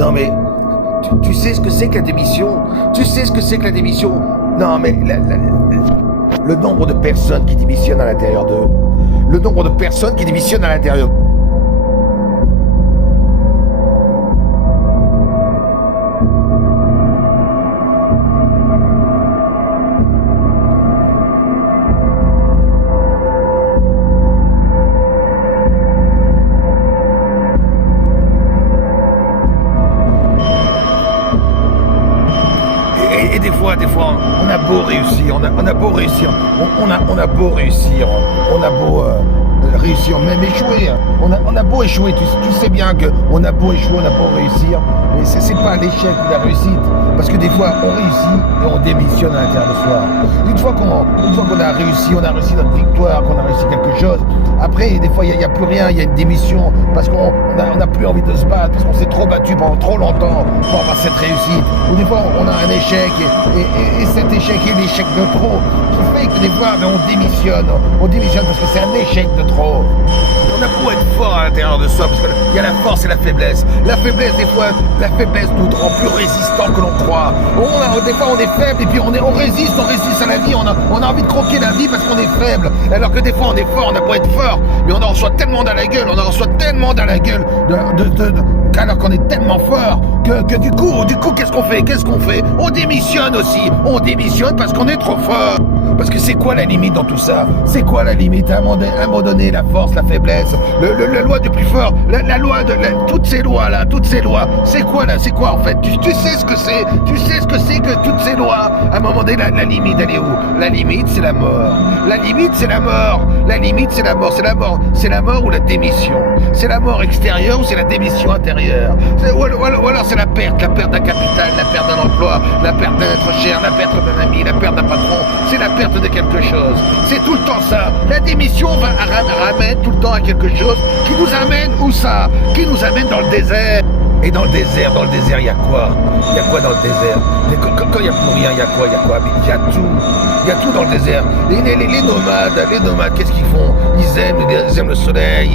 Non mais, tu sais ce que c'est que la démission? Tu sais ce que c'est que la démission? Non mais, le nombre de personnes qui démissionnent à l'intérieur d'eux. Le nombre de personnes qui démissionnent à l'intérieur d'eux. Et des fois, on a beau réussir, on a beau réussir, on a beau réussir, on a beau réussir, même échouer, on a beau échouer, tu sais bien que on a beau échouer, on a beau réussir, mais c'est pas l'échec ou la réussite, parce que des fois on réussit et on démissionne à l'intérieur de soi. Une fois qu'on a réussi notre victoire, qu'on a réussi quelque chose, après des fois il n'y a plus rien, il y a une démission, parce qu'on n'a plus envie de se battre, parce qu'on s'est trop battu pendant trop longtemps pour avoir cette réussite, ou des fois on a un échec, et cet échec est l'échec de trop, qui fait que des fois on démissionne parce que c'est un échec de trop. On a beau être fort à l'intérieur de soi, parce qu'il y a la force et la faiblesse. La faiblesse, des fois, la faiblesse nous rend plus résistants que l'on croit. Des fois on est faible, et puis on résiste à la vie, on a envie de croquer la vie parce qu'on est faible. Alors que des fois on est fort, on a beau être fort, mais on en reçoit tellement dans la gueule, alors qu'on est tellement fort que du coup qu'est-ce qu'on fait? On démissionne aussi, on démissionne parce qu'on est trop fort. Parce que c'est quoi la limite dans tout ça? C'est quoi la limite? À un moment donné, la force, la faiblesse, la loi du plus fort, la loi de toutes ces lois, c'est quoi là? C'est quoi en fait? Tu sais ce que c'est? Tu sais ce que c'est que toutes ces lois? À un moment donné, la limite, elle est où? La limite, c'est la mort. La limite, c'est la mort. La limite, c'est la mort. C'est la mort ou la démission. C'est la mort extérieure ou c'est la démission intérieure. Ou alors c'est la perte d'un capital, la perte d'un emploi, la perte d'un être cher, la perte d'un ami, la perte d'un patron. C'est la perte de quelque chose. C'est tout le temps ça. La démission ramène tout le temps à quelque chose qui nous amène où ça? Qui nous amène dans le désert. Et dans le désert, il y a quoi? Il y a quoi dans le désert? Quand il n'y a plus rien, il y a quoi? Il y a tout. Il y a tout dans le désert. Les nomades, qu'est-ce qu'ils font? Ils aiment le soleil,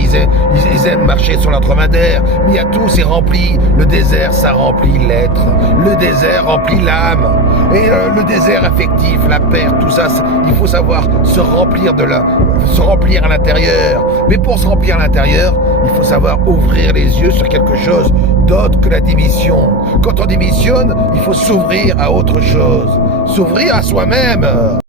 ils aiment marcher sur l'entremadère. Mais il y a tout, c'est rempli. Le désert, ça remplit l'être. Le désert remplit l'âme. Et le désert affectif, la perte, tout ça, il faut savoir se remplir à l'intérieur. Mais pour se remplir à l'intérieur, il faut savoir ouvrir les yeux sur quelque chose d'autre que la démission. Quand on démissionne, il faut s'ouvrir à autre chose, s'ouvrir à soi-même.